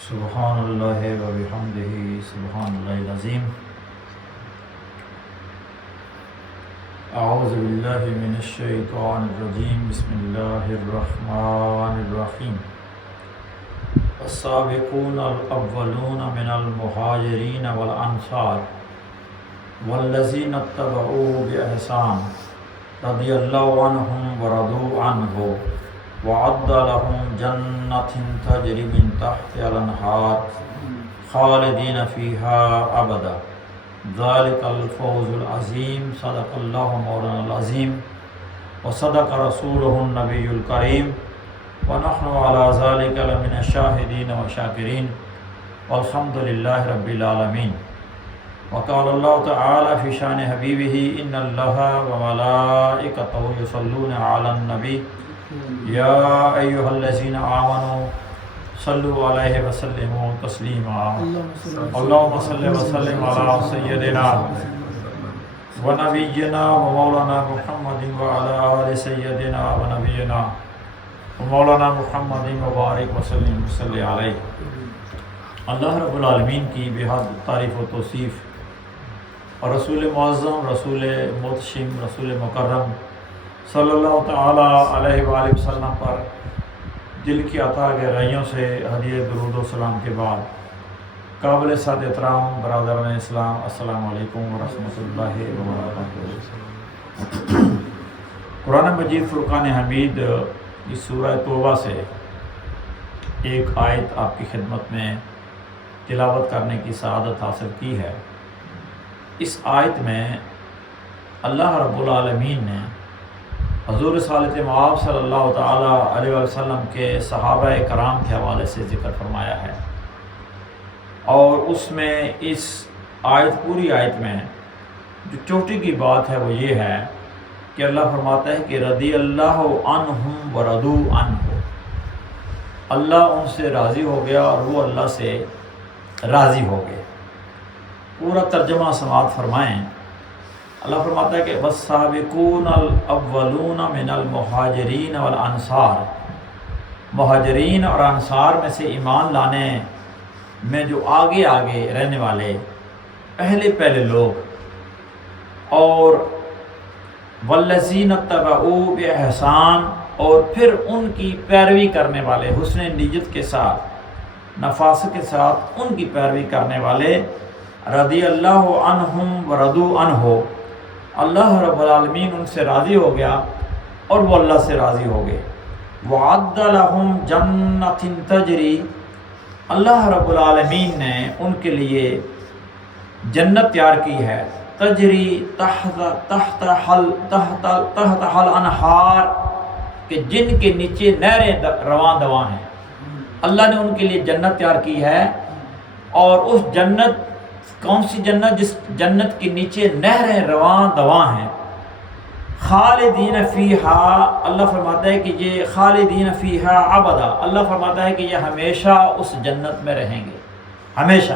سبحان اللہ و بحمدہ سبحان اللہ العظیم۔ اعوذ باللہ من الشیطان الرجیم، بسم اللہ الرحمن الرحیم۔ السابقون الاولون من المہاجرین والانصار والذین اتبعوا بإحسان رضی اللہ عنہم ورضوا عنہ وعد لهم جنات تجری من تحتها الانہار خالدین فیہا ابدا ذلک الفوز العظیم۔ صدق اللہ مولانا العظیم وصدق رسولہ النبی الکریم ونحن علی ذلک لمن الشاہدین والشاکرین والحمد للہ رب العالمین۔ وقال اللہ تعالی فی شان حبیبہ ان اللہ وملائکتہ یصلون علی النبی یا ایہا الذین آمنوا صلوا علیہ وسلموا تسلیما۔ اللہم صل وسلم علی سیدنا ونبینا ومولانا محمد وعلی آل سیدنا ونبینا ومولانا محمد وبارک وسلم صلی علیہ۔ اللہ رب العالمین کی بحد تعریف و توصیف اور رسول معظم، رسول محتشم، رسول مکرم صلی اللہ تعالیٰ علیہ وآلہ وسلم پر دل کی عطا گہرائیوں سے ہدیہ درود و سلام کے بعد قابل صد احترام برادران اسلام، السلام علیکم ورحمۃ اللہ وبرکاتہ۔ قرآن مجید فرقان حمید اس سورہ توبہ سے ایک آیت آپ کی خدمت میں تلاوت کرنے کی سعادت حاصل کی ہے۔ اس آیت میں اللہ رب العالمین نے حضور رسالت مآب صلی اللہ تعالیٰ علیہ وسلم کے صحابہ کرام کے حوالے سے ذکر فرمایا ہے، اور اس میں اس آیت پوری آیت میں جو چوٹی کی بات ہے وہ یہ ہے کہ اللہ فرماتا ہے کہ رضی اللہ عنہم ورضوا عنہ، اللہ ان سے راضی ہو گیا اور وہ اللہ سے راضی ہو گئے۔ پورا ترجمہ سماعت فرمائیں۔ اللہ فرماتا ہے کہ والسابقون الاولون من المہاجرین والانصار، مہاجرین اور انصار میں سے ایمان لانے میں جو آگے آگے رہنے والے پہلے لوگ، اور والذین اتبعوا بإحسان، اور پھر ان کی پیروی کرنے والے حسن نیت کے ساتھ، نفاست کے ساتھ ان کی پیروی کرنے والے، رضی اللہ عنہم ورضوا عنہ، اللہ رب العالمین ان سے راضی ہو گیا اور وہ اللہ سے راضی ہو گئے۔ وعد لهم جنات تجری، اللہ رب العالمین نے ان کے لیے جنت تیار کی ہے، تجری تحت الانہار، کہ جن کے نیچے نہریں رواں دواں ہیں۔ اللہ نے ان کے لیے جنت تیار کی ہے، اور اس جنت، کون سی جنت؟ جس جنت کے نیچے نہریں رواں دواں ہیں، خالدین فیہا، اللہ فرماتا ہے کہ یہ خالدین فیہا ابدا، اللہ فرماتا ہے کہ یہ ہمیشہ اس جنت میں رہیں گے، ہمیشہ۔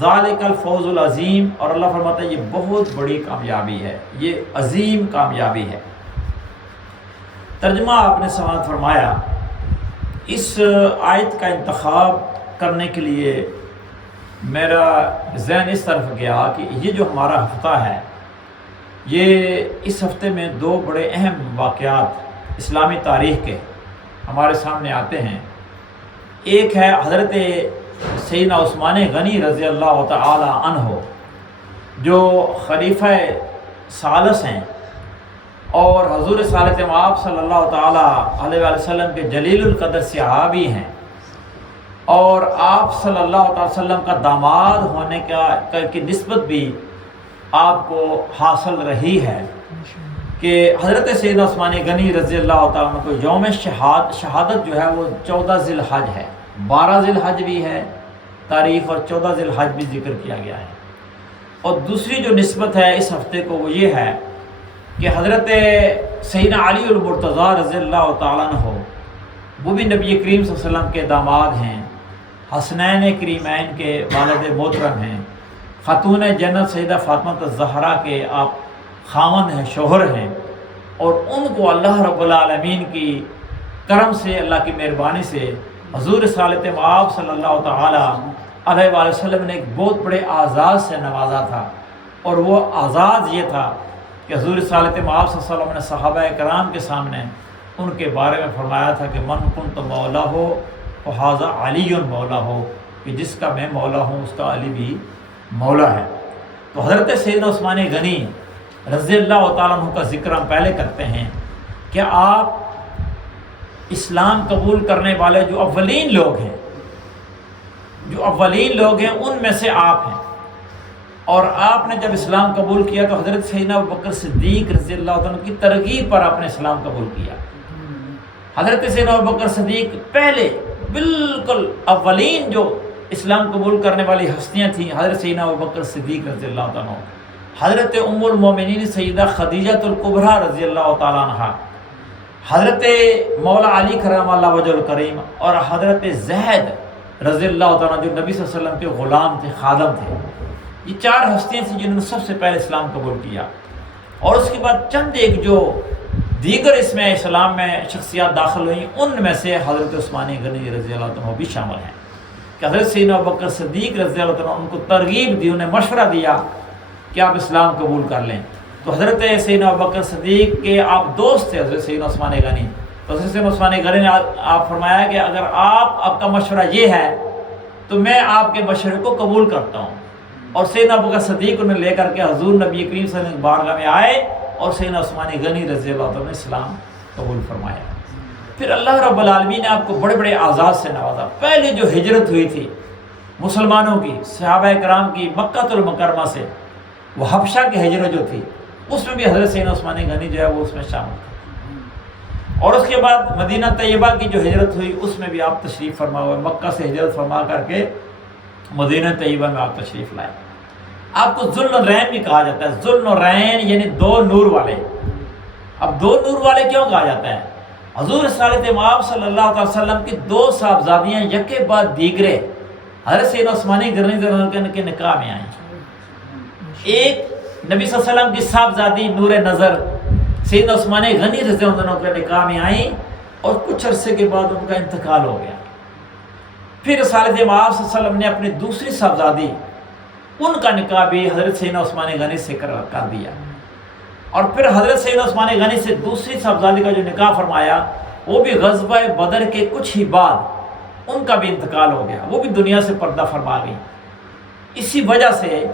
ذالک الفوز العظیم، اور اللہ فرماتا ہے یہ بہت بڑی کامیابی ہے، یہ عظیم کامیابی ہے۔ ترجمہ آپ نے سماعت فرمایا۔ اس آیت کا انتخاب کرنے کے لیے میرا ذہن اس طرف گیا کہ یہ جو ہمارا ہفتہ ہے، یہ اس ہفتے میں دو بڑے اہم واقعات اسلامی تاریخ کے ہمارے سامنے آتے ہیں۔ ایک ہے حضرت سیدنا عثمان غنی رضی اللہ تعالی عنہ، جو خلیفہ ثالث ہیں اور حضور رسالت مآب صلی اللہ تعالی علیہ وسلم کے جلیل القدر صحابی ہیں، اور آپ صلی اللہ علیہ وسلم کا داماد ہونے کی نسبت بھی آپ کو حاصل رہی ہے کہ حضرت سیدنا عثمان غنی رضی اللہ تعالیٰ عنہ کو یوم شہادت جو ہے وہ 14 ذی الحج ہے، 12 ذی الحج بھی ہے تاریخ اور 14 ذی الحج بھی ذکر کیا گیا ہے۔ اور دوسری جو نسبت ہے اس ہفتے کو وہ یہ ہے کہ حضرت سیدنا علی المرتضیٰ رضی اللہ تعالیٰ عنہ، وہ بھی نبی کریم صلی اللہ علیہ وسلم کے داماد ہیں، حسنین کریمین کے والد محترم ہیں، خاتون جنت سیدہ فاطمہ الزہرا کے آپ خاوند ہیں، شوہر ہیں، اور ان کو اللہ رب العالمین کی کرم سے، اللہ کی مہربانی سے حضور رسالت مآب صلی اللہ تعالی علیہ وآلہ وسلم نے ایک بہت بڑے اعزاز سے نوازا تھا، اور وہ اعزاز یہ تھا کہ حضور رسالت مآب صلی اللہ علیہ وسلم نے صحابہ کرام کے سامنے ان کے بارے میں فرمایا تھا کہ من کنت مولا ہو فہذا علی مولا ہو، کہ جس کا میں مولا ہوں اس کا علی بھی مولا ہے۔ تو حضرت سیدنا عثمان غنی رضی اللہ تعالیٰ عنہ کا ذکر ہم پہلے کرتے ہیں کہ آپ اسلام قبول کرنے والے جو اولین لوگ ہیں ان میں سے آپ ہیں، اور آپ نے جب اسلام قبول کیا تو حضرت سیدنا ابوبکر صدیق رضی اللہ تعالیٰ عنہ کی ترغیب پر آپ نے اسلام قبول کیا۔ حضرت سیدنا ابوبکر صدیق پہلے بالکل اولین جو اسلام قبول کرنے والی ہستیاں تھیں، حضرت سیدنا ابوبکر صدیق رضی اللہ تعالیٰ عنہ، حضرت ام المومنین سیدہ خدیجہ الکبریٰ رضی اللہ تعالیٰ عنہ، حضرت مولا علی کرم اللہ وجہ الکریم، اور حضرت زید رضی اللہ تعالیٰ جو نبی صلی اللہ علیہ وسلم کے غلام تھے، خادم تھے۔ یہ چار ہستیاں تھیں جنہوں نے سب سے پہلے اسلام قبول کیا، اور اس کے بعد چند ایک جو دیگر اس میں اسلام میں شخصیات داخل ہوئیں، ان میں سے حضرت عثمان غنی رضی اللہ عنہ بھی شامل ہیں کہ حضرت سیدنا ابوبکر صدیق رضی اللہ عنہ ان کو ترغیب دی، انہیں مشورہ دیا کہ آپ اسلام قبول کر لیں۔ تو حضرت سیدنا ابوبکر صدیق کے آپ دوست تھے حضرت سیدنا عثمان غنی، تو حضرت سیدنا عثمان غنی نے آپ فرمایا کہ اگر آپ کا مشورہ یہ ہے تو میں آپ کے مشورے کو قبول کرتا ہوں، اور سیدنا ابوبکر صدیق انہیں لے کر کے حضور نبی کریم صلی اللہ علیہ وسلم کی بارگاہ میں آئے، اور سیدنا عثمان غنی رضی اللہ عنہ نے اسلام قبول فرمایا۔ پھر اللہ رب العالمین نے آپ کو بڑے بڑے اعزاز سے نوازا۔ پہلے جو ہجرت ہوئی تھی مسلمانوں کی، صحابہ کرام کی مکہ المکرمہ سے، وہ حبشہ کی ہجرت جو تھی، اس میں بھی حضرت سیدنا عثمان غنی جو ہے وہ اس میں شامل تھے، اور اس کے بعد مدینہ طیبہ کی جو ہجرت ہوئی اس میں بھی آپ تشریف فرما ہوئے، مکہ سے ہجرت فرما کر کے مدینہ طیبہ میں آپ تشریف لائے۔ آپ کو ذو النورین بھی کہا جاتا ہے، ذو النورین یعنی دو نور والے۔ اب دو نور والے کیوں کہا جاتا ہے؟ حضور رسالت مآب صلی اللہ علیہ وسلم کی دو صاحبزادیاں یکے بعد دیگرے حضرت سیدنا عثمان غنی رضی اللہ عنہ کے نکاح میں آئیں۔ ایک نبی صلی اللہ علیہ وسلم کی صاحبزادی نور نظر سیدنا عثمان غنی رضی اللہ عنہ کے نکاح میں آئیں، اور کچھ عرصے کے بعد ان کا انتقال ہو گیا۔ پھر رسالت مآب صلی اللہ علیہ وسلم نے اپنی دوسری صاحبزادی ان کا نکاح بھی حضرت سیدنا عثمان غنی سے کر دیا، اور پھر حضرت سیدنا عثمان غنی سے دوسری صاحبزادی کا جو نکاح فرمایا وہ بھی غزوہ بدر کے کچھ ہی بعد ان کا بھی انتقال ہو گیا، وہ بھی دنیا سے پردہ فرما گئی۔ اسی وجہ سے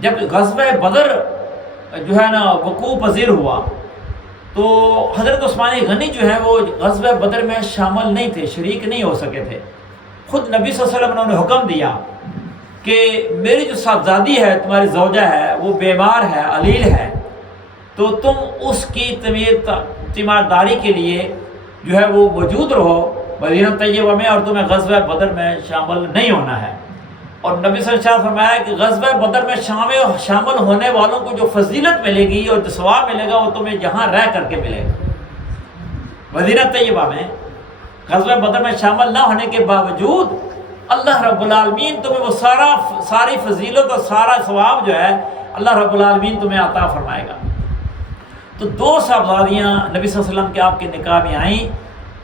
جب غزوہ بدر جو ہے نا وقوع پذیر ہوا تو حضرت عثمان غنی جو ہے وہ غزوہ بدر میں شامل نہیں تھے، شریک نہیں ہو سکے تھے۔ خود نبی صلی اللہ علیہ وسلم نے حکم دیا کہ میری جو صاحبزادی ہے، تمہاری زوجہ ہے، وہ بیمار ہے، علیل ہے، تو تم اس کی تیمارداری کے لیے جو ہے وہ موجود رہو مدینہ طیبہ میں، اور تمہیں غزوہ بدر میں شامل نہیں ہونا ہے۔ اور نبی صلی اللہ علیہ وسلم فرمایا کہ غزوہ بدر میں شامل ہونے والوں کو جو فضیلت ملے گی اور جو ثواب ملے گا وہ تمہیں یہاں رہ کر کے ملے گا۔ مدینہ طیبہ میں غزوہ بدر میں شامل نہ ہونے کے باوجود اللہ رب العالمین تمہیں وہ ساری فضیلت اور سارا ثواب جو ہے اللہ رب العالمین تمہیں عطا فرمائے گا۔ تو دو صاحبزادیاں نبی صلی اللہ علیہ وسلم کے آپ کے نکاح میں آئیں،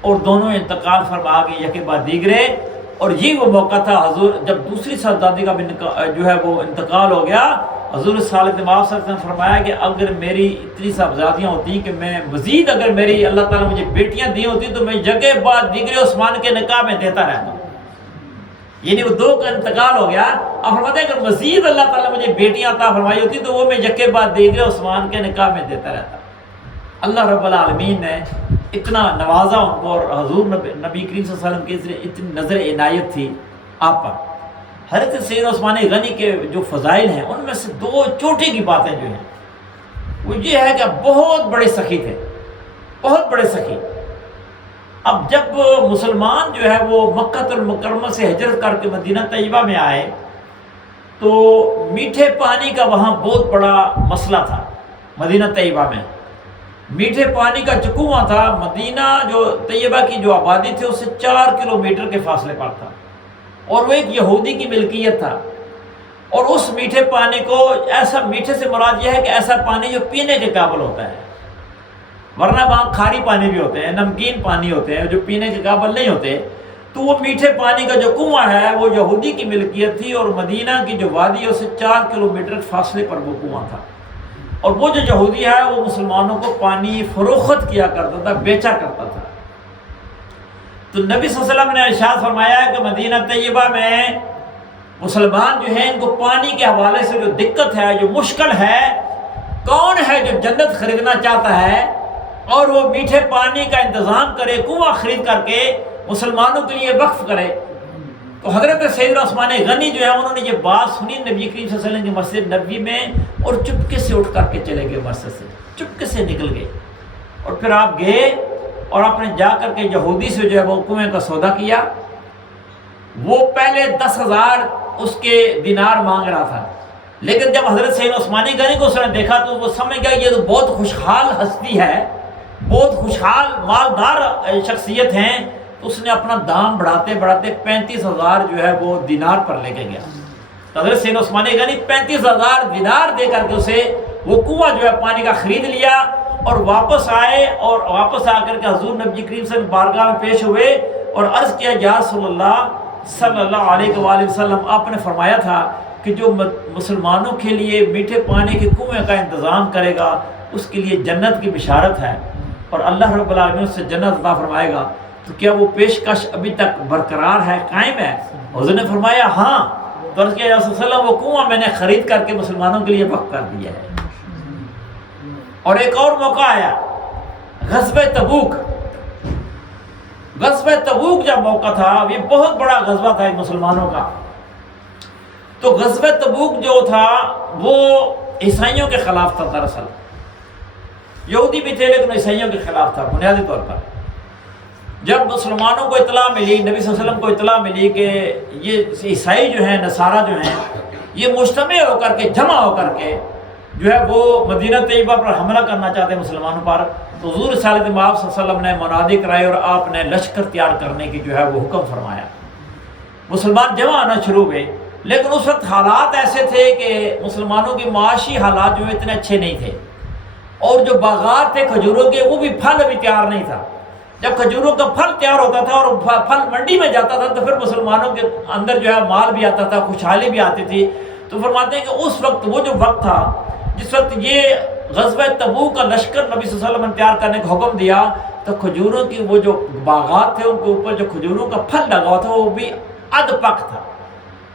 اور دونوں انتقال فرما گئے یکے بعد دیگرے، اور یہ وہ موقع تھا حضور جب دوسری صاحبزادی کا بھی جو ہے وہ انتقال ہو گیا۔ حضور صلی اللہ علیہ وسلم نے فرمایا کہ اگر میری اتنی صاحبزادیاں ہوتی کہ میں مزید اگر میری اللہ تعالیٰ مجھے بیٹیاں دی ہوتی تو میں جگہ بعد دیگرے عثمان کے نکاح میں دیتا رہتا، یعنی وہ دو کا انتقال ہو گیا۔ اب فرماتے ہیں اگر مزید اللہ تعالیٰ مجھے بیٹیاں عطا فرمائی ہوتی تو وہ میں جگہ بعد دیگرے عثمان کے نکاح میں دیتا رہتا۔ اللہ رب العالمین نے اتنا نوازا ان کو، اور حضور نبی کریم صلی اللہ علیہ وسلم کی اتنی نظر عنایت تھی آپ پر۔ حضرت سیدنا عثمان غنی کے جو فضائل ہیں ان میں سے دو چوٹی کی باتیں جو ہیں وہ یہ ہے کہ بہت بڑے سخی تھے، بہت بڑے سخی۔ اب جب مسلمان جو ہے وہ مکہ المکرمہ سے ہجرت کر کے مدینہ طیبہ میں آئے تو میٹھے پانی کا وہاں بہت بڑا مسئلہ تھا۔ مدینہ طیبہ میں میٹھے پانی کا جو کنواں تھا، مدینہ جو طیبہ کی جو آبادی تھی اس سے 4 کلومیٹر کے فاصلے پر تھا، اور وہ ایک یہودی کی ملکیت تھا۔ اور اس میٹھے پانی کو، ایسا میٹھے سے مراد یہ ہے کہ ایسا پانی جو پینے کے قابل ہوتا ہے، ورنہ وہاں کھاری پانی بھی ہوتے ہیں، نمکین پانی ہوتے ہیں جو پینے کے قابل نہیں ہوتے۔ تو وہ میٹھے پانی کا جو کنواں ہے وہ یہودی کی ملکیت تھی، اور مدینہ کی جو وادی ہے اسے 4 کلومیٹر فاصلے پر وہ کنواں تھا، اور وہ جو یہودی ہے وہ مسلمانوں کو پانی فروخت کیا کرتا تھا، بیچا کرتا تھا۔ تو نبی صلی اللہ علیہ وسلم نے ارشاد فرمایا کہ مدینہ طیبہ میں مسلمان جو ہیں ان کو پانی کے حوالے سے جو دقت ہے، جو مشکل ہے، کون ہے جو جنت خریدنا چاہتا ہے اور وہ میٹھے پانی کا انتظام کرے، کنواں خرید کر کے مسلمانوں کے لیے وقف کرے۔ تو حضرت سیدنا عثمان غنی جو ہے انہوں نے یہ بات سنی نبی کریم صلی اللہ علیہ وسلم کی مسجد نبوی میں، اور چپکے سے اٹھ کر کے چلے گئے، مسجد سے چپکے سے نکل گئے، اور پھر آپ گئے اور آپ نے جا کر کے یہودی سے جو ہے وہ کنویں کا سودا کیا۔ وہ پہلے 10,000 اس کے دینار مانگ رہا تھا، لیکن جب حضرت سیدنا عثمان غنی کو اس نے دیکھا تو وہ سمجھ گیا یہ تو بہت خوشحال ہستی ہے، بہت خوشحال مالدار شخصیت ہیں، تو اس نے اپنا دام بڑھاتے بڑھاتے 35,000 جو ہے وہ دینار پر لے کے گیا۔ تو حضرت سیدنا عثمان غنی 35,000 دینار دے کر کے اسے وہ کنواں جو ہے پانی کا خرید لیا، اور واپس آئے، اور واپس آ کر کے حضور نبی کریم صلی اللہ علیہ وسلم بارگاہ میں پیش ہوئے اور عرض کیا، یا رسول اللہ صلی اللہ علیہ وآلہ وسلم، آپ نے فرمایا تھا کہ جو مسلمانوں کے لیے میٹھے پانی کے کنویں کا انتظام کرے گا اس کے لیے جنت کی بشارت ہے، اور اللہ رب العالمین اس سے جنت عطا فرمائے گا، تو کیا وہ پیشکش ابھی تک برقرار ہے، قائم ہے؟ حضور نے فرمایا ہاں۔ تو عرض کیا، یا رسول اللہ وہ کنواں میں نے خرید کر کے مسلمانوں کے لیے وقف کر دیا ہے۔ اور ایک اور موقع آیا، غزوہ تبوک۔ غزوہ تبوک جب موقع تھا، یہ بہت بڑا غزوہ تھا مسلمانوں کا، تو غزوہ تبوک جو تھا وہ عیسائیوں کے خلاف تھا، دراصل یہودی بھی تھے لیکن عیسائیوں کے خلاف تھا بنیادی طور پر۔ جب مسلمانوں کو اطلاع ملی، نبی صلی اللہ علیہ وسلم کو اطلاع ملی کہ یہ عیسائی جو ہیں، نصارہ جو ہیں، یہ مجتمع ہو کر کے، جمع ہو کر کے جو ہے وہ مدینہ طیبہ پر حملہ کرنا چاہتے ہیں مسلمانوں پر، تو حضور رسالت مآب صلی اللہ علیہ وسلم نے منادی کرائی اور آپ نے لشکر تیار کرنے کی جو ہے وہ حکم فرمایا۔ مسلمان جمع آنا شروع ہوئے، لیکن اس وقت حالات ایسے تھے کہ مسلمانوں کی معاشی حالات جو اتنے اچھے نہیں تھے، اور جو باغات تھے کھجوروں کے وہ بھی پھل ابھی تیار نہیں تھا۔ جب کھجوروں کا پھل تیار ہوتا تھا اور پھل منڈی میں جاتا تھا تو پھر مسلمانوں کے اندر جو ہے مال بھی آتا تھا، خوشحالی بھی آتی تھی۔ تو فرماتے ہیں کہ اس وقت وہ جو وقت تھا جس وقت یہ غزوہ تبوک کا لشکر نبی صلی اللہ علیہ وسلم نے تیار کرنے کا حکم دیا، تو کھجوروں کی وہ جو باغات تھے ان کے اوپر جو کھجوروں کا پھل لگا ہوا تھا وہ بھی ادھ پک تھا،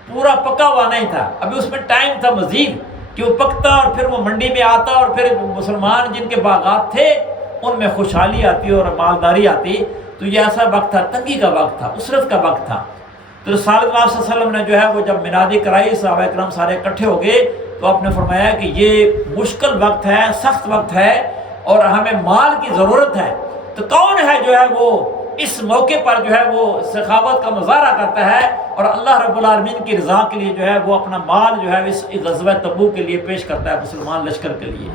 پورا پکا ہوا نہیں تھا، ابھی اس میں ٹائم تھا مزید کہ وہ پکتا اور پھر وہ منڈی میں آتا، اور پھر مسلمان جن کے باغات تھے ان میں خوشحالی آتی اور مالداری آتی۔ تو یہ ایسا وقت تھا، تنگی کا وقت تھا، اسرت کا وقت تھا۔ تو رسول اللہ صلی اللہ علیہ وسلم نے جو ہے وہ جب منادی کرائی، صحابہ کرام سارے اکٹھے ہو گئے، تو آپ نے فرمایا کہ یہ مشکل وقت ہے، سخت وقت ہے، اور ہمیں مال کی ضرورت ہے، تو کون ہے جو ہے وہ اس موقع پر جو ہے وہ سخاوت کا مظاہرہ کرتا ہے اور اللہ رب العالمین کی رضا کے لیے جو ہے وہ اپنا مال جو ہے اس غزوہ تبوک کے لیے پیش کرتا ہے، مسلمان لشکر کے لیے۔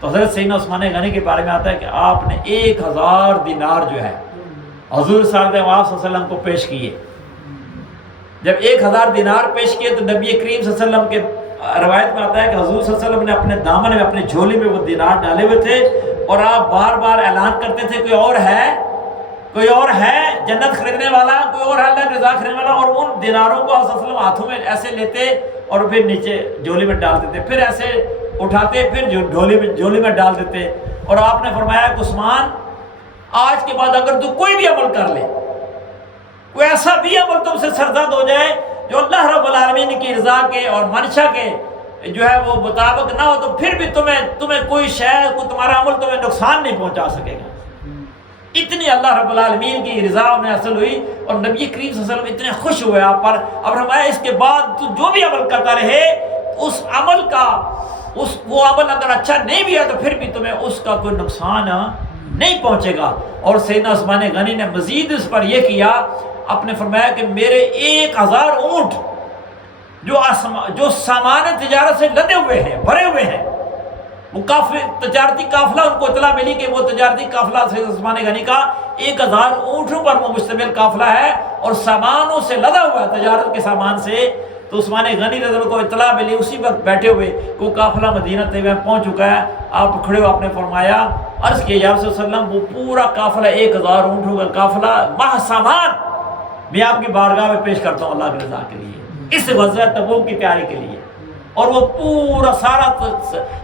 تو حضرت سیدنا عثمان غنی کے بارے میں آتا ہے کہ آپ نے 1000 دینار جو ہے حضور صلی اللہ علیہ وسلم کو پیش کیے۔ جب 1000 دینار پیش کیے تو نبی کریم صلی اللہ علیہ وسلم کے روایت میں آتا ہے کہ حضور صلی اللہ علیہ وسلم نے اپنے دامن میں، اپنے جھولی میں وہ دینار ڈالے ہوئے تھے، اور آپ بار بار اعلان کرتے تھے کوئی اور ہے، کوئی اور ہے جنت خریدنے والا، کوئی اور ہے اللہ کی رضا خریدنے والا، اور ان دیناروں کو حضرت صلی اللہ علیہ وسلم ہاتھوں میں ایسے لیتے اور پھر نیچے جھولی میں ڈال دیتے، پھر ایسے اٹھاتے پھر جھولی میں ڈال دیتے، اور آپ نے فرمایا کہ عثمان آج کے بعد اگر تو کوئی بھی عمل کر لے، کوئی ایسا بھی عمل تم سے سرزد ہو جائے جو اللہ رب العالمین کی رضا کے اور منشا کے جو ہے وہ مطابق نہ ہو، تو پھر بھی تمہیں کوئی شے، کوئی تمہارا عمل تمہیں نقصان نہیں پہنچا سکے گا۔ اتنی اللہ رب العالمین کی رضا انہیں حاصل ہوئی، اور نبی کریم صلی اللہ علیہ وسلم اتنے خوش ہوئے آپ پر۔ اب فرمایا اس کے بعد تو جو بھی عمل کرتا رہے، اس عمل کا وہ عمل اگر اچھا نہیں بھی ہے تو پھر بھی تمہیں اس کا کوئی نقصان نہیں پہنچے گا۔ اور سیدنا عثمان غنی نے مزید اس پر یہ کیا، آپ نے فرمایا کہ میرے 1000 اونٹ جو سامان تجارت سے لدے ہوئے ہیں، بھرے ہوئے ہیں، وہ تجارتی قافلہ، ان کو اطلاع ملی کہ وہ تجارتی قافلہ سیدنا عثمان غنی کا 1000 اونٹوں پر وہ مشتمل قافلہ ہے اور سامانوں سے لدا ہوا ہے، تجارت کے سامان سے۔ تو عثمان غنی رضی اللہ عنہ کو اطلاع ملی، اسی وقت بیٹھے ہوئے کہ وہ قافلہ مدینہ طیبہ میں پہنچ چکا ہے۔ آپ کھڑے ہو، آپ نے فرمایا، عرض کیا یا رسول اللہ، وہ پورا قافلہ 1000 اونٹوں کا قافلہ، ماہ سامان میں آپ کی بارگاہ میں پیش کرتا ہوں اللہ کی رضا کے لیے، اس غزوہ تبوک کی تیاری کے لیے۔ اور وہ پورا سارا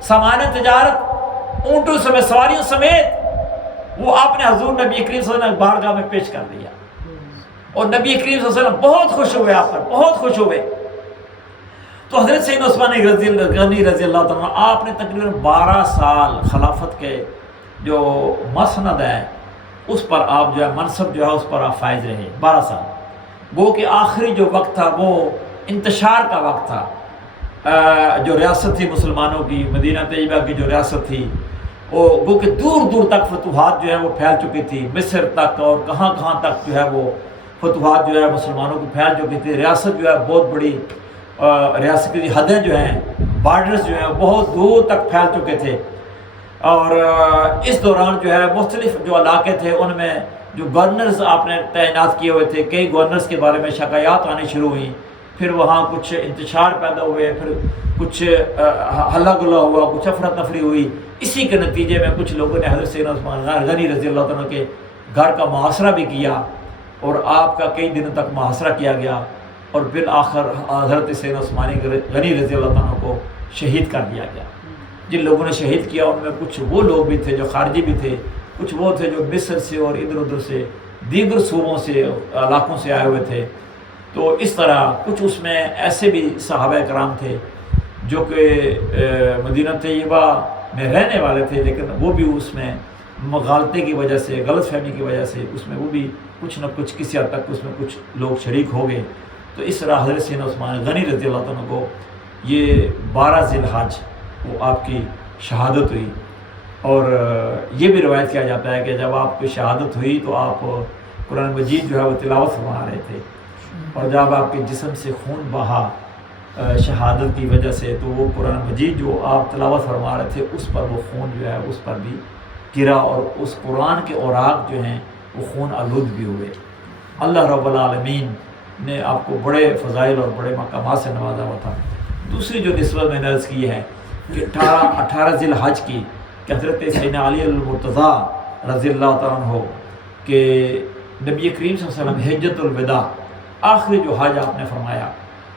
سامان تجارت اونٹوں سمیت، سواریوں سمیت، وہ آپ نے حضور نبی کریم صلی اللہ علیہ وسلم بارگاہ میں پیش کر دیا۔ اور نبی کریم صلی اللہ علیہ وسلم بہت خوش ہوئے آپ پر، بہت خوش ہوئے۔ تو حضرت سیدنا عثمان غنی رضی اللہ تعالیٰ عنہ، آپ نے تقریباً 12 سال خلافت کے جو مسند ہے اس پر آپ جو ہے منصب جو ہے اس پر آپ فائز رہے 12 سال۔ وہ کہ آخری جو وقت تھا وہ انتشار کا وقت تھا، جو ریاست تھی مسلمانوں کی، مدینہ طیبہ کی جو ریاست تھی، وہ کہ دور دور تک فتوحات جو ہے وہ پھیل چکی تھی، مصر تک اور کہاں کہاں تک جو ہے وہ فتوحات جو ہے مسلمانوں کی پھیل چکی تھی۔ ریاست جو ہے بہت بڑی، ریاست کی حدیں جو ہیں، بارڈرز جو ہیں بہت دور تک پھیل چکے تھے۔ اور اس دوران جو ہے مختلف جو علاقے تھے ان میں جو گورنرز آپ نے تعینات کیے ہوئے تھے، کئی گورنرز کے بارے میں شکایات آنی شروع ہوئیں، پھر وہاں کچھ انتشار پیدا ہوئے، پھر کچھ ہلا گلا ہوا، کچھ افراتفری ہوئی۔ اسی کے نتیجے میں کچھ لوگوں نے حضرت سیدنا عثمان غنی رضی اللہ عنہ کے گھر کا محاصرہ بھی کیا، اور آپ کا کئی دنوں تک محاصرہ کیا گیا، اور بالآخر حضرت سیدنا عثمان غنی رضی اللہ عنہ کو شہید کر دیا گیا۔ جن لوگوں نے شہید کیا ان میں کچھ وہ لوگ بھی تھے جو خارجی بھی تھے، کچھ وہ تھے جو مصر سے اور ادھر ادھر سے دیگر صوبوں سے، علاقوں سے آئے ہوئے تھے۔ تو اس طرح کچھ اس میں ایسے بھی صحابہ کرام تھے جو کہ مدینہ طیبہ میں رہنے والے تھے، لیکن وہ بھی اس میں مغالطے کی وجہ سے، غلط فہمی کی وجہ سے اس میں وہ بھی کچھ نہ کچھ کسی حد تک اس میں کچھ لوگ شریک ہو گئے۔ تو اس طرح حضرت سیدنا عثمان غنی رضی اللہ عنہ کو یہ 12 ذی الحج وہ آپ کی شہادت ہوئی۔ اور یہ بھی روایت کیا جاتا ہے کہ جب آپ کی شہادت ہوئی تو آپ قرآن مجید جو ہے وہ تلاوت فرما رہے تھے، اور جب آپ کے جسم سے خون بہا شہادت کی وجہ سے، تو وہ قرآن مجید جو آپ تلاوت فرما رہے تھے اس پر وہ خون جو ہے اس پر بھی گرا، اور اس قرآن کے اوراق جو ہیں وہ خون آلود بھی ہوئے۔ اللہ رب العالمین نے آپ کو بڑے فضائل اور بڑے مقامات سے نوازا ہوا تھا۔ دوسری جو نسبت میں نے عرض کی ہے کہ 18 ذی الحج کی کہ حضرت سیدنا علی المرتضیٰ رضی اللہ تعالیٰ عنہ کہ نبی کریم صلی اللہ علیہ وسلم حجۃ الوداع، آخری جو حج آپ نے فرمایا،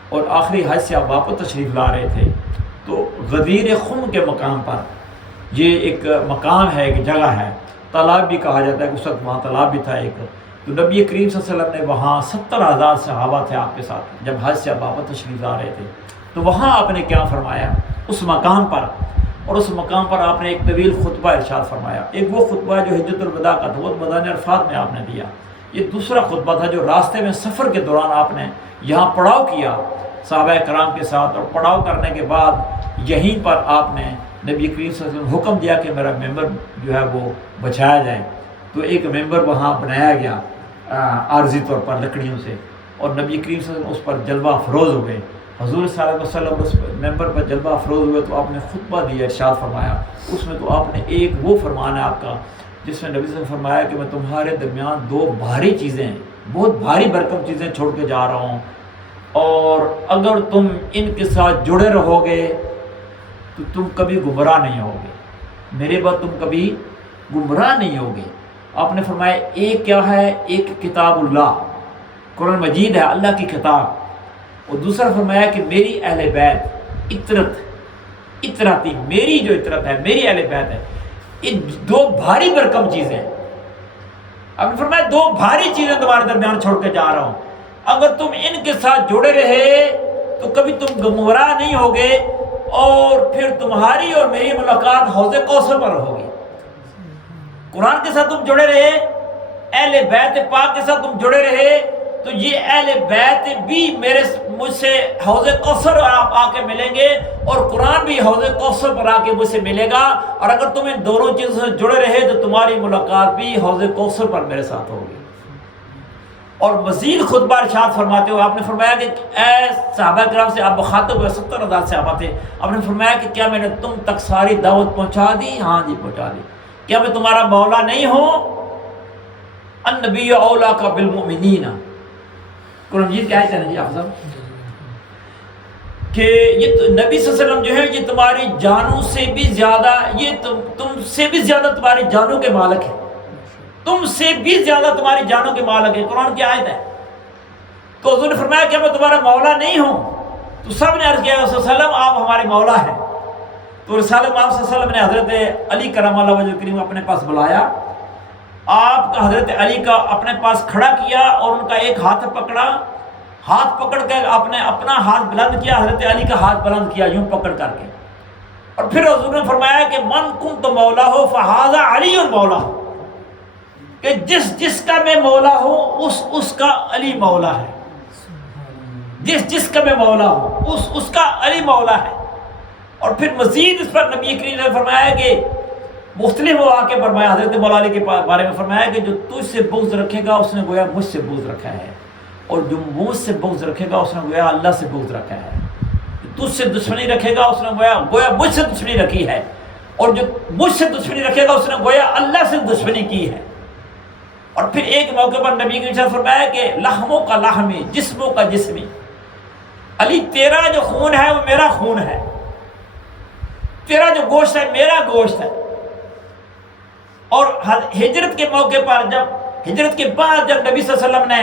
اور آخری حج سے آپ واپس تشریف لا رہے تھے، تو غدیر خم کے مقام پر، یہ ایک مقام ہے، ایک جگہ ہے، تالاب بھی کہا جاتا ہے، اس وقت وہاں تالاب بھی تھا ایک، تو نبی کریم صلی اللہ علیہ وسلم نے وہاں 70,000 صحابہ تھے آپ کے ساتھ جب حج سے آپ واپس تشریف لا رہے تھے، تو وہاں آپ نے کیا فرمایا اس مقام پر، اور اس مقام پر آپ نے ایک طویل خطبہ ارشاد فرمایا۔ ایک وہ خطبہ جو حجۃ الوداع کا تھا وہ میدان عرفات میں آپ نے دیا، یہ دوسرا خطبہ تھا جو راستے میں سفر کے دوران آپ نے یہاں پڑاؤ کیا صحابہ کرام کے ساتھ، اور پڑاؤ کرنے کے بعد یہیں پر آپ نے نبی کریم صلی اللہ علیہ وسلم حکم دیا کہ میرا ممبر جو ہے وہ بچایا جائے، تو ایک ممبر وہاں بنایا گیا عارضی طور پر لکڑیوں سے، اور نبی کریم صلی اللہ علیہ وسلم اس پر جلوہ افروز ہوئے، حضور صلی اللہ علیہ وسلم اس ممبر پر جلوہ افروز ہوئے، تو آپ نے خطبہ دیا، ارشاد فرمایا، اس میں تو آپ نے ایک وہ فرمان ہے آپ کا جس میں نبی صلی اللہ علیہ وسلم فرمایا کہ میں تمہارے درمیان 2 بھاری چیزیں، بہت بھاری بھرکم چیزیں چھوڑ کے جا رہا ہوں، اور اگر تم ان کے ساتھ جڑے رہو گے تو تم کبھی گمراہ نہیں ہوگے، میرے بعد تم کبھی گمراہ نہیں ہوگے۔ آپ نے فرمایا ایک کیا ہے، ایک کتاب اللہ، قرآن مجید ہے، اللہ کی کتاب، اور دوسرا فرمایا کہ میری اہل بیت، اطرتی، میری جو اطرت ہے، میری اہل بیت ہے، یہ 2 بھاری بھرکم چیزیں۔ آپ نے فرمایا 2 بھاری چیزیں تمہارے درمیان چھوڑ کے جا رہا ہوں، اگر تم ان کے ساتھ جڑے رہے تو کبھی تم گمراہ نہیں ہوگے، اور پھر تمہاری اور میری ملاقات حوض کوثر پر ہوگی۔ قرآن کے ساتھ تم جڑے رہے، اہل بیت پاک کے ساتھ تم جڑے رہے، تو یہ اہل بیت بھی مجھ سے حوض کوثر آپ آ کے ملیں گے، اور قرآن بھی حوض کوثر پر آ کے مجھ سے ملے گا، اور اگر تم ان دونوں چیزوں سے جڑے رہے تو تمہاری ملاقات بھی حوض کوثر پر میرے ساتھ ہوگی۔ اور مزید خطبہ ارشاد فرماتے ہو آپ نے فرمایا کہ اے صحابہ کرام سے آپ مخاطب ہوئے، 70,000 صحابہ تھے، آپ نے فرمایا کہ کیا میں نے تم تک ساری دعوت پہنچا دی؟ ہاں جی پہنچا دی۔ کیا میں تمہارا مولا نہیں ہوں؟ النبی اولا کا بالمؤمنین، قرآن مجید کیا ہے جی آپ صاحب کہ یہ نبی صلی اللہ علیہ وسلم جو ہے یہ تمہاری جانوں سے بھی زیادہ، یہ تم سے بھی زیادہ تمہاری جانوں کے مالک ہے، تم سے بھی زیادہ تمہاری جانوں کے مالک ہے، قرآن کی آیت ہے۔ تو حضور نے فرمایا کہ میں تمہارا مولا نہیں ہوں؟ تو سب نے عرض کیا رسول صلی اللہ علیہ وسلم آپ ہمارے مولا ہیں۔ تو رسول اللہ صلی اللہ علیہ وسلم نے حضرت علی کرم اللہ وجہ کریم اپنے پاس بلایا، آپ کا حضرت علی کا اپنے پاس کھڑا کیا اور ان کا ایک ہاتھ پکڑا، ہاتھ پکڑ کے اپنا ہاتھ بلند کیا، حضرت علی کا ہاتھ بلند کیا یوں پکڑ کر کے، اور پھر حضور نے فرمایا کہ من کنت مولا ہو فہذا علی مولا ہو، کہ جس کا میں مولا ہوں اس کا علی مولا ہے، جس کا میں مولا ہوں اس کا علی مولا ہے۔ اور پھر مزید اس پر نبی کریم نے فرمایا کہ مختلف مواقع فرمایا، حضرت مولا علی کے بارے میں فرمایا کہ جو تجھ سے بغض رکھے گا اس نے گویا مجھ سے بغض رکھا ہے، اور جو مجھ سے بغض رکھے گا اس نے گویا اللہ سے بغض رکھا ہے، تجھ سے دشمنی رکھے گا اس نے گویا مجھ سے دشمنی رکھی ہے، اور جو مجھ سے دشمنی رکھے گا اس نے گویا اللہ سے دشمنی کی ہے۔ اور پھر ایک موقع پر نبی کریم نے فرمایا کہ لحموں کا لحمی، جسموں کا جسمی، علی تیرا جو خون ہے وہ میرا خون ہے، تیرا جو گوشت ہے میرا گوشت ہے۔ اور ہجرت کے موقع پر جب ہجرت کے بعد جب نبی صلی اللہ علیہ وسلم نے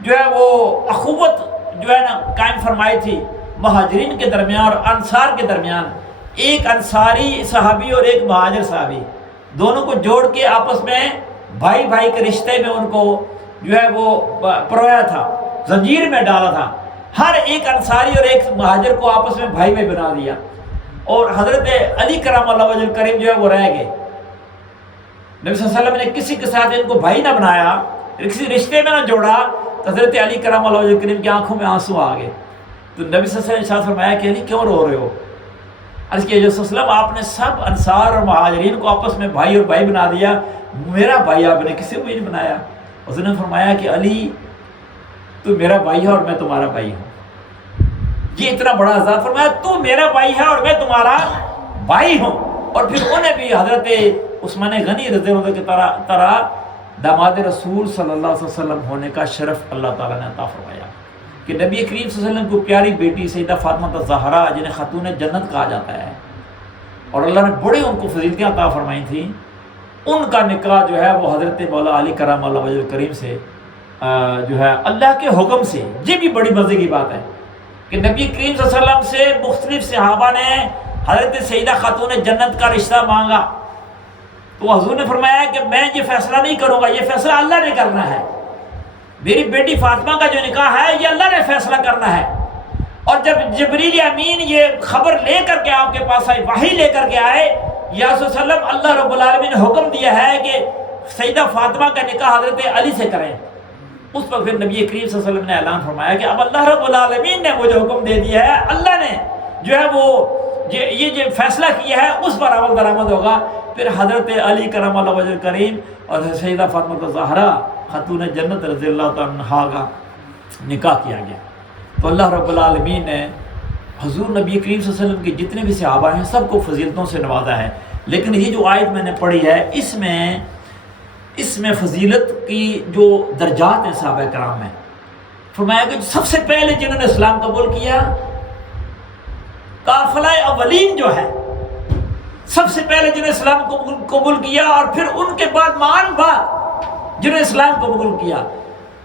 جو ہے وہ اخوت جو ہے نا قائم فرمائی تھی مہاجرین کے درمیان اور انصار کے درمیان، ایک انصاری صحابی اور ایک مہاجر صحابی، دونوں کو جوڑ کے آپس میں بھائی بھائی کے رشتے میں ان کو جو ہے وہ پرویا تھا، زنجیر میں ڈالا تھا، ہر ایک انصاری اور ایک مہاجر کو آپس میں بھائی میں بنا دیا، اور حضرت علی کرم اللہ وجہ کریم جو ہے وہ رہ گئے۔ نبی صلی اللہ علیہ وسلم نے کسی کے ساتھ ان کو بھائی نہ بنایا، کسی رشتے میں نہ جوڑا، تو حضرت علی کرم اللہ وجہ کریم کی آنکھوں میں آنسو آ گئے۔ تو نبی صلی اللہ علیہ وسلم نے فرمایا کہ علی کیوں رو رہے ہو؟ عرض کیا جو صلی اللہ علیہ وسلم آپ نے سب انصار اور مہاجرین کو آپس میں بھائی اور بھائی بنا دیا، میرا بھائی آپ نے کسی کو بھی نہیں بنایا۔ حضور نے فرمایا کہ علی تو میرا بھائی ہے اور میں تمہارا بھائی ہوں۔ یہ اتنا بڑا عذاب فرمایا تو میرا بھائی ہے اور میں تمہارا بھائی ہوں۔ اور پھر انہیں بھی حضرت عثمان غنی رضی اللہ عنہ کی طرح داماد رسول صلی اللہ علیہ وسلم ہونے کا شرف اللہ تعالیٰ نے عطا فرمایا، کہ نبی کریم صلی اللہ علیہ وسلم کو پیاری بیٹی سیدہ فاطمہ الزہرا جنہیں خاتون جنت کہا جاتا ہے، اور اللہ نے بڑے ان کو فضیلتیں عطا فرمائی تھیں، ان کا نکاح جو ہے وہ حضرت مولا علی کرم اللہ وجہ کریم سے جو ہے اللہ کے حکم سے، یہ بھی بڑی مزے کی بات ہے کہ نبی کریم صلی اللہ علیہ وسلم سے مختلف صحابہ نے حضرت سیدہ خاتون جنت کا رشتہ مانگا، تو حضور نے فرمایا کہ میں یہ فیصلہ نہیں کروں گا، یہ فیصلہ اللہ نے کرنا ہے، میری بیٹی فاطمہ کا جو نکاح ہے یہ اللہ نے فیصلہ کرنا ہے۔ اور جب جبریل امین یہ خبر لے کر کے آپ کے پاس آئے، وحی لے کر کے آئے، یا رسول صلی اللہ علیہ وسلم اللہ رب العالمین نے حکم دیا ہے کہ سیدہ فاطمہ کا نکاح حضرت علی سے کریں، اس پر پھر نبی کریم صلی اللہ علیہ وسلم نے اعلان فرمایا کہ اب اللہ رب العالمین نے مجھے حکم دے دیا ہے، اللہ نے جو ہے وہ یہ جو فیصلہ کیا ہے اس پر عمل درآمد ہوگا۔ پھر حضرت علی کرم اللہ وجہ کریم اور سیدہ فاطمہ الزہرا خاتون جنت رضی اللہ عنہا کا نکاح کیا گیا۔ تو اللہ رب العالمین نے حضور نبی کریم صلی اللہ علیہ وسلم کے جتنے بھی صحابہ ہیں سب کو فضیلتوں سے نوازا ہے، لیکن یہ جو آیت میں نے پڑھی ہے اس میں فضیلت کی جو درجات ہیں صحابہ کرام میں، فرمایا کہ سب سے پہلے جنہوں نے اسلام قبول کیا، قافلہ اولین جو ہے، سب سے پہلے جنہوں نے اسلام قبول کیا، اور پھر ان کے بعد معان بعد جنہوں نے اسلام قبول کیا،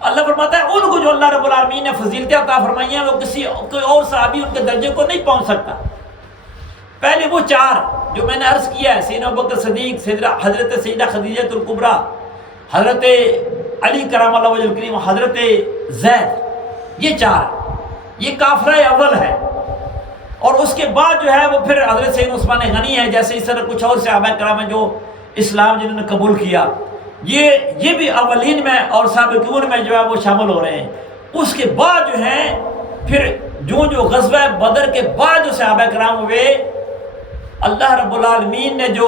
اللہ فرماتا ہے ان کو جو اللہ رب العالمین نے فضیلتیں عطا فرمائی ہیں وہ کوئی اور صحابی ان کے درجے کو نہیں پہنچ سکتا۔ پہلے وہ چار جو میں نے عرض کیا ہے، سیدنا ابوبکر صدیق، حضرت سیدہ خدیجہ الکبریٰ، حضرت علی کرم اللہ وجہ کریم، حضرت زید، یہ چار، یہ قافلہ اول ہے۔ اور اس کے بعد جو ہے وہ پھر حضرت سیدنا عثمان غنی ہے، جیسے اس طرح کچھ اور صحابہ کرام ہیں جو اسلام جنہوں نے قبول کیا، یہ بھی اولین میں اور سابقون میں جو ہے وہ شامل ہو رہے ہیں۔ اس کے بعد جو ہے پھر جو غزوہ بدر کے بعد جو صحابہ کرام ہوئے، اللہ رب العالمین نے جو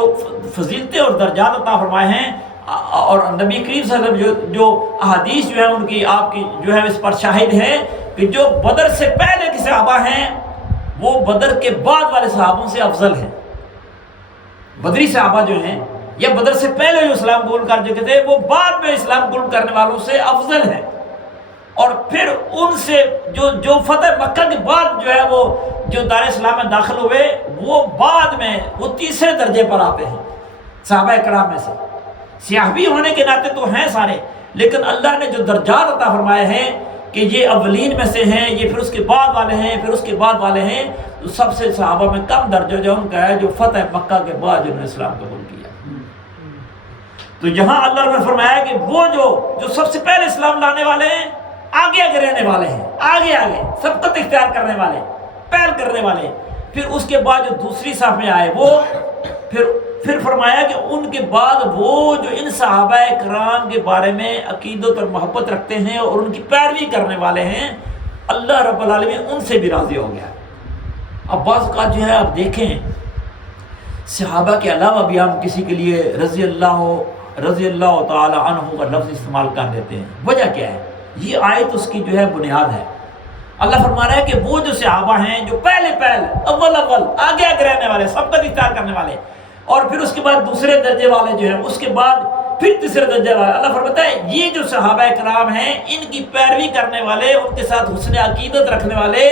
فضیلتیں اور درجات عطا فرمائے ہیں، اور نبی کریم صلی اللہ علیہ وسلم جو احادیث جو ہے ان کی آپ کی جو ہے اس پر شاہد ہے کہ جو بدر سے پہلے کے صحابہ ہیں وہ بدر کے بعد والے صحابوں سے افضل ہیں۔ بدری صحابہ جو ہیں یا بدر سے پہلے جو اسلام قبول کر چکے تھے وہ بعد میں اسلام قبول کرنے والوں سے افضل ہیں، اور پھر ان سے جو فتح مکہ کے بعد جو ہے وہ جو دار اسلام میں داخل ہوئے وہ بعد میں وہ تیسرے درجے پر آتے ہیں صحابہ کرام میں سے۔ صحابی ہونے کے ناطے تو ہیں سارے، لیکن اللہ نے جو درجات عطا فرمائے ہیں کہ یہ اولین میں سے ہیں، یہ پھر اس کے بعد والے ہیں، پھر اس کے بعد والے ہیں، تو سب سے صحابہ میں کم درجہ جو ان کا ہے جو فتح مکہ کے بعد جنہوں نے اسلام قبول کیا۔ تو یہاں اللہ نے فرمایا کہ وہ جو سب سے پہلے اسلام لانے والے ہیں، آگے آگے رہنے والے ہیں، آگے آگے سبقت اختیار کرنے والے، پہل کرنے والے، پھر اس کے بعد جو دوسری صف میں آئے وہ پھر فرمایا کہ ان کے بعد وہ جو ان صحابہ کرام کے بارے میں عقیدت اور محبت رکھتے ہیں اور ان کی پیروی کرنے والے ہیں، اللہ رب العالمین ان سے بھی راضی ہو گیا۔ اب بعض اوقات جو ہے آپ دیکھیں صحابہ کے علاوہ بھی ہم کسی کے لیے رضی اللہ تعالی عنہ کا لفظ استعمال کر دیتے ہیں، وجہ کیا ہے؟ یہ آیت اس کی جو ہے بنیاد ہے۔ اللہ فرما رہا ہے کہ وہ جو صحابہ ہیں جو پہلے اول آگے آگے رہنے والے، سب کا اختیار کرنے والے، اور پھر اس کے بعد دوسرے درجے والے جو ہیں، اس کے بعد پھر تیسرے درجے والے، اللہ فرماتا ہے یہ جو صحابہ کرام ہیں ان کی پیروی کرنے والے، ان کے ساتھ حسن عقیدت رکھنے والے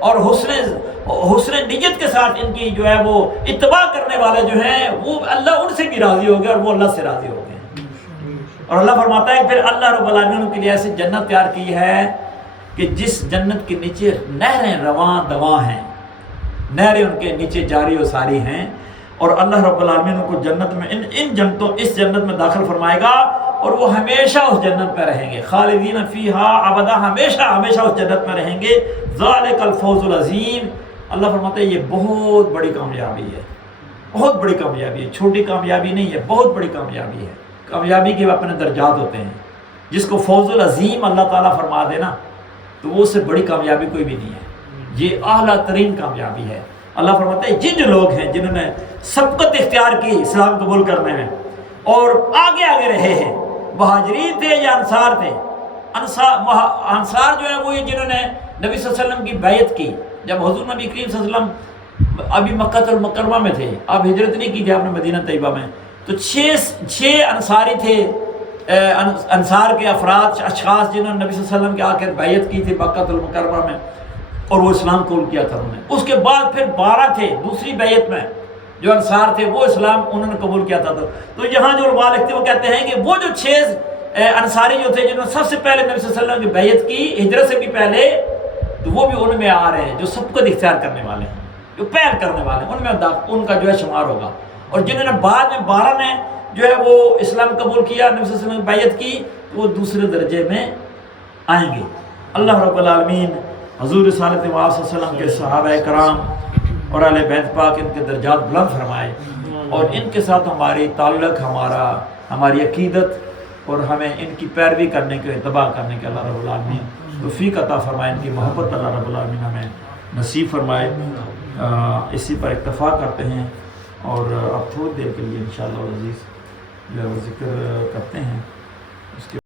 اور حسن نیت کے ساتھ ان کی جو ہے وہ اتباع کرنے والے جو ہیں، وہ اللہ ان سے بھی راضی ہو گیا اور وہ اللہ سے راضی ہو گئے۔ اور اللہ فرماتا ہے پھر اللہ رب العالمین کے لیے ایسی جنت تیار کی ہے کہ جس جنت کے نیچے نہریں رواں دواں ہیں، نہریں ان کے نیچے جاری و ساری ہیں، اور اللہ رب العالمین کو جنت میں اس جنت میں داخل فرمائے گا، اور وہ ہمیشہ اس جنت میں رہیں گے، خالدین فیہا ابدا، ہمیشہ اس جنت میں رہیں گے۔ ذالک الفوز العظیم، اللہ فرماتا ہے یہ بہت بڑی کامیابی ہے، بہت بڑی کامیابی ہے، چھوٹی کامیابی نہیں ہے، بہت بڑی کامیابی ہے۔ کامیابی کے اپنے درجات ہوتے ہیں، جس کو فوز العظیم اللہ تعالیٰ فرما دینا تو وہ اس سے بڑی کامیابی کوئی بھی نہیں ہے، یہ اعلیٰ ترین کامیابی ہے۔ اللہ فرماتا ہے جن لوگ ہیں جنہوں نے سبقت اختیار کی اسلام قبول کرنے میں اور آگے آگے رہے ہیں، مہاجرین تھے یا انصار تھے، انصار جو ہیں وہ یہ جنہوں نے نبی صلی اللہ علیہ وسلم کی بیعت کی جب حضور نبی کریم صلی اللہ علیہ وسلم ابھی مکہ المکرمہ میں تھے، آپ ہجرت نہیں کی تھی آپ نے مدینہ طیبہ میں، تو چھ انصاری تھے، انصار کے افراد اشخاص جنہوں نے نبی صلی اللہ علیہ وسلم کے آخر بیعت کی تھی مکہ المکرمہ میں، اور وہ اسلام قبول کیا تھا انہوں نے۔ اس کے بعد پھر 12 تھے دوسری بیعت میں جو انصار تھے، وہ اسلام انہوں نے قبول کیا تھا۔ تو یہاں جو علماء لکھتے ہیں وہ کہتے ہیں کہ وہ جو 6 انصاری جو تھے جنہوں نے سب سے پہلے نبی صلی اللہ علیہ وسلم کی بیعت کی ہجرت سے بھی پہلے، تو وہ بھی ان میں آ رہے ہیں جو سب کو اختیار کرنے والے ہیں، جو پہل کرنے والے ہیں، ان میں ان کا جو ہے شمار ہوگا۔ اور جنہوں نے بعد میں 12 نے جو ہے وہ اسلام قبول کیا، نبی صلی اللہ علیہ وسلم کی بیعت کی، تو وہ دوسرے درجے میں آئیں گے۔ اللہ رب العالمین حضور صلی اللہ علیہ وسلم کے صحابہ کرام اور اہل بیت پاک ان کے درجات بلند فرمائے، اور ان کے ساتھ ہماری تعلق، ہماری عقیدت اور ہمیں ان کی پیروی کرنے کے، اتباع کرنے کے اللہ رب العالمین توفیق عطا فرمائے، ان کی محبت اللہ رب العالمین ہمیں نصیب فرمائے۔ اسی پر اکتفا کرتے ہیں، اور اب تھوڑی دیر کے لیے انشاءاللہ العزیز جو ہے وہ ذکر کرتے ہیں اس کے